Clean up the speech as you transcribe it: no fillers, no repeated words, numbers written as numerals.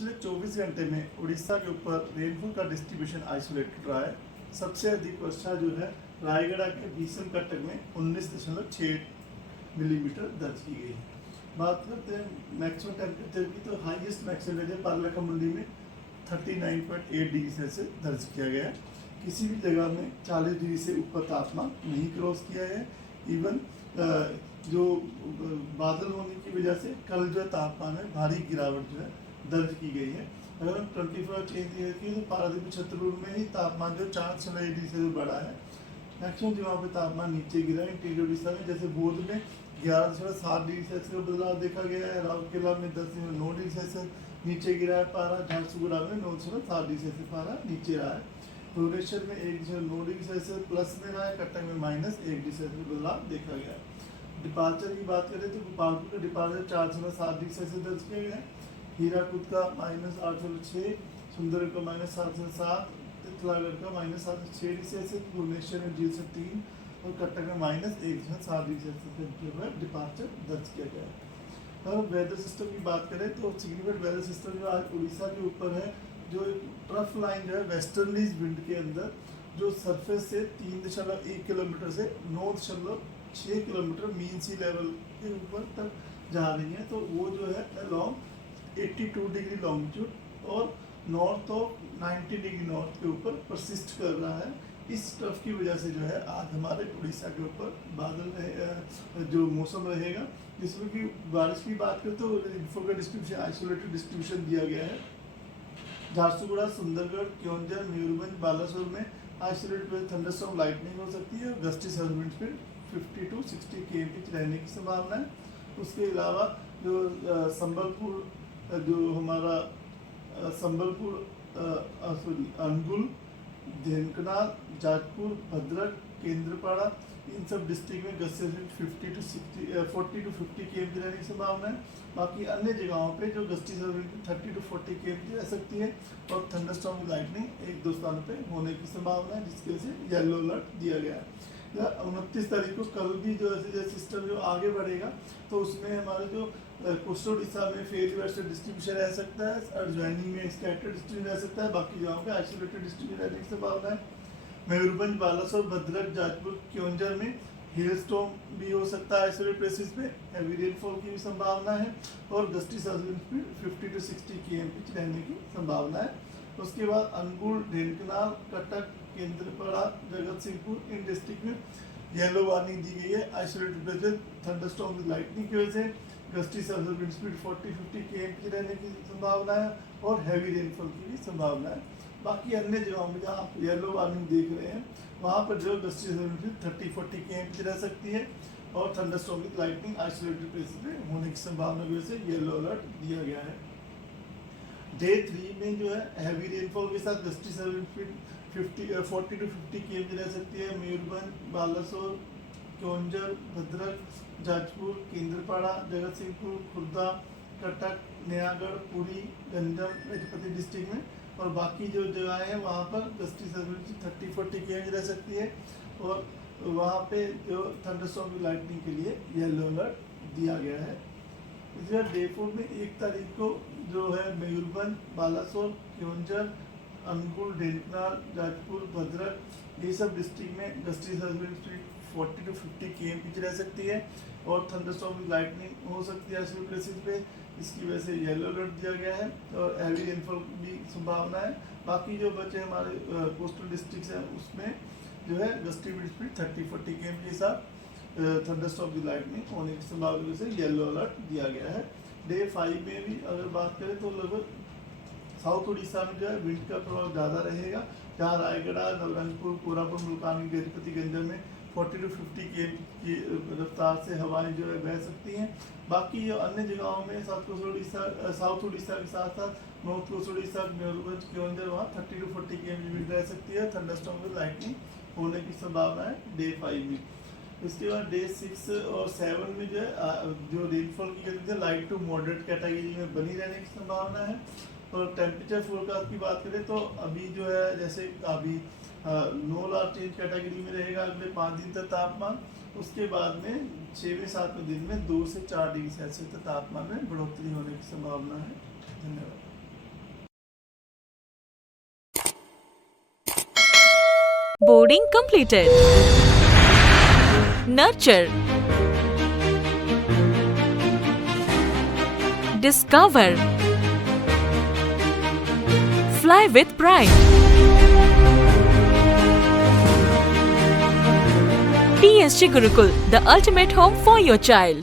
पिछले 24 घंटे में उड़ीसा के ऊपर रेनफॉल का डिस्ट्रीब्यूशन आइसोलेटेड रहा है। सबसे अधिक वर्षा जो है रायगढ़ के भीषणकटक में 19.6 मिलीमीटर दर्ज की गई है। बात करते हैं मैक्सिमम टेम्परेचर की, तो हाईएस्ट मैक्सिमम है पारलाखा मंडी में 39.8 डिग्री सेल्सियस दर्ज किया गया है। किसी भी जगह में 40 डिग्री से ऊपर तापमान नहीं क्रॉस किया है। इवन जो बादल होने की वजह से कल जो तापमान में भारी गिरावट जो है दर्ज की गई है। अगर हम 24 चेंज की तो पारादीप छतरपुर में ही तापमान जो 4.6 डिग्री से बढ़ा है। मैक्सिमम जगहों पे तापमान नीचे गिरा है। इंटीरियर उड़ीसा में जैसे बोध में 11.7 डिग्री सेल्सियस का बदलाव देखा गया है। राउरकेला में 10.9 डिग्री सेल्सियस नीचे गिरा है पारा। झारसुगुड़ा में 9.7 डिग्री सेल्सियस पारा नीचे रहा है। भुवनेश्वर में 1.9 डिग्री सेल्सियस प्लस में रहा है। कटक में -1 डिग्री सेल्सियस बदलाव देखा गया है। डिपार्चर की बात करें तो गोपालपुर का डिपार्चर 4.7 डिग्री सेल्सियस दर्ज किया गया है। हीराकुद का -8.6, सुंदर का -7.7, तितलागढ़ का -7.6 डिग्री सेल्सियस, भुवनेश्वर में 0.3 और कटक में -1.7 डिग्री सेल्सियस जो है डिपार्चर दर्ज किया गया है। और वेदर सिस्टम की बात करें तो सिग्निफिकेंट वेदर सिस्टम जो आज उड़ीसा के ऊपर है, जो एक ट्रफ लाइन जो है वेस्टर्नलीज विंड के अंदर जो सरफेस से 3.1 किलोमीटर से 9.6 किलोमीटर मीन सी लेवल के ऊपर तक जा रही है। तो वो जो है अलॉन्ग 82 डिग्री लॉन्गिट्यूड और नॉर्थ ऑफ 90 डिग्री नॉर्थ के ऊपर परसिस्ट कर रहा है। इस ट्रफ की वजह से जो है आज हमारे उड़ीसा के ऊपर बादल जो मौसम रहेगा, जिसमें कि बारिश की बात करें तो रेनफॉल का डिस्ट्रीब्यूशन आइसोलेटेड डिस्ट्रीब्यूशन दिया गया है। झारसुगुड़ा, सुंदरगढ़, क्योंझर, मयूरभंज, बालासोर में आइसोलेटेड थंडरस्टॉर्म लाइटनिंग हो सकती है और गस्टी सर्विंट स्पीड 50 to 60 km रहने की संभावना है। उसके अलावा जो संबलपुर जो हमारा संबलपुर अनुगुल, ढेंकनाल, जाजपुर, भद्रक, केंद्रपाड़ा, इन सब डिस्ट्रिक्ट में गस्ती 40 to 50 km रहने की संभावना है। बाकी अन्य जगहों पे जो गस्ती 30 to 40 km रह सकती है और थंडरस्टॉर्म लाइटनिंग 1-2 स्थानों पे होने की संभावना है, जिसकी वजह से येलो अलर्ट दिया गया है। 29 तारीख को कल भी जो ऐसे सिस्टम जो आगे बढ़ेगा तो उसमें हमारे जो कोस्टल उड़ीसा में फेज वेस्टर्न डिस्ट्रीब्यूशन रह सकता है, एडजॉइनिंग में स्कैटर्ड डिस्ट्रीब्यूशन रह सकता है, बाकी जगहों पे आइसोलेटेड डिस्ट्रीब्यूशन रहने की संभावना है। मयूरभंज, बालासोर, भद्रक, जाजपुर, क्योंझर में हेलस्टॉर्म भी हो सकता है आइसोलेटेड प्लेसेस पे। हैवी रेनफॉल की भी संभावना है और गस्टी सर्विंट स्पीड 50 to 60 km रहने की संभावना है। उसके बाद अनुगुल, ढेंकनाल, कटक, केंद्रपाड़ा, जगत सिंहपुर, इन डिस्ट्रिक्ट में येलो वार्निंग दी गई है isolated places thunderstorm with lightning की वजह से। गस्टी सर्विंट स्पीड 40-50 km रहने की संभावना है और हैवी रेनफॉल की भी संभावना है। बाकी अन्य जगहों में जहाँ आप येलो वार्निंग देख रहे हैं वहाँ पर जो गस्टी सर्विंट स्पीड 30-40 km रह सकती है और thunderstorm with lightning isolated places में होने की संभावना की वजह से येलो अलर्ट दिया गया है। डे 3 में जो है हैवी रेनफॉल के साथ गस्टी सर्विंट स्पीड 40 to 50 km रह सकती है। मयूरभंज, बालासोर, क्योंझर, भद्रक, जाजपुर, केंद्रपाड़ा, जगत सिंहपुर, खुर्दा, कटक, नयागढ़, पुरी, गंजम, गजपति डिस्ट्रिक्ट में और बाकी जो जगह है वहाँ पर गस्टी सर्विस 30-40 km रह सकती है और वहाँ पे जो थंडरस्टॉर्म की लाइटनिंग के लिए येलो अलर्ट दिया गया है। इसी तरह डे 4 में 1 तारीख को जो है मयूरभंज, बालासोर, क्योंझर, अनुगुल, ढेंकनाल, जाजपुर, भद्रक, ये सब डिस्ट्रिक्ट में gusty service speed 40 to 50 km रह सकती है और थंडरस्टॉर्म विद लाइटनिंग हो सकती है ऐसे प्लेसेस पे। इसकी वजह से येलो अलर्ट दिया गया है और हैवी रेनफॉल की संभावना है। बाकी जो बचे हमारे कोस्टल डिस्ट्रिक्ट्स हैं उसमें जो है गस्टी स्पीड 30-40 km के साथ थंडरस्टॉर्म विद लाइटनिंग होने की संभावना से येलो अलर्ट दिया गया है। डे 5 में भी अगर बात करें तो लगभग साउथ उड़ीसा में जो है विंड का प्रभाव ज़्यादा रहेगा, जहाँ रायगढ़, नवरंगपुर, कोरापुट, मुल्तानी, गजपति, गंजम में 40 to 50 km की रफ्तार से हवाएं जो है बह सकती हैं। बाकी जो अन्य जगहों में साउथ उड़ीसा के साथ साथ नॉर्थ कोस्ट उड़ीसा, मयूरभंज, क्योंझर, वहाँ 30 to 40 km विंड रह सकती है। थंडरस्टॉर्म विद लाइटनिंग होने की संभावना है डे 5 में। उसके बाद डे 6 और 7 में जो है जो रेनफॉल की गति लाइट टू मॉडरेट कैटेगरी में बनी रहने की संभावना है। और टेम्परेचर फोरकास्ट की बात करें तो अभी जो है जैसे अभी नो लार्ज चेंज कैटेगरी में रहेगा अगले 5 दिन तक तापमान। उसके बाद में 6वें-7वें दिन में 2 से 4 डिग्री सेल्सियस तक तापमान में बढ़ोतरी होने की संभावना है। धन्यवाद। Boarding completed. Nurture. Discover. Fly with pride. TSG Gurukul, the ultimate home for your child.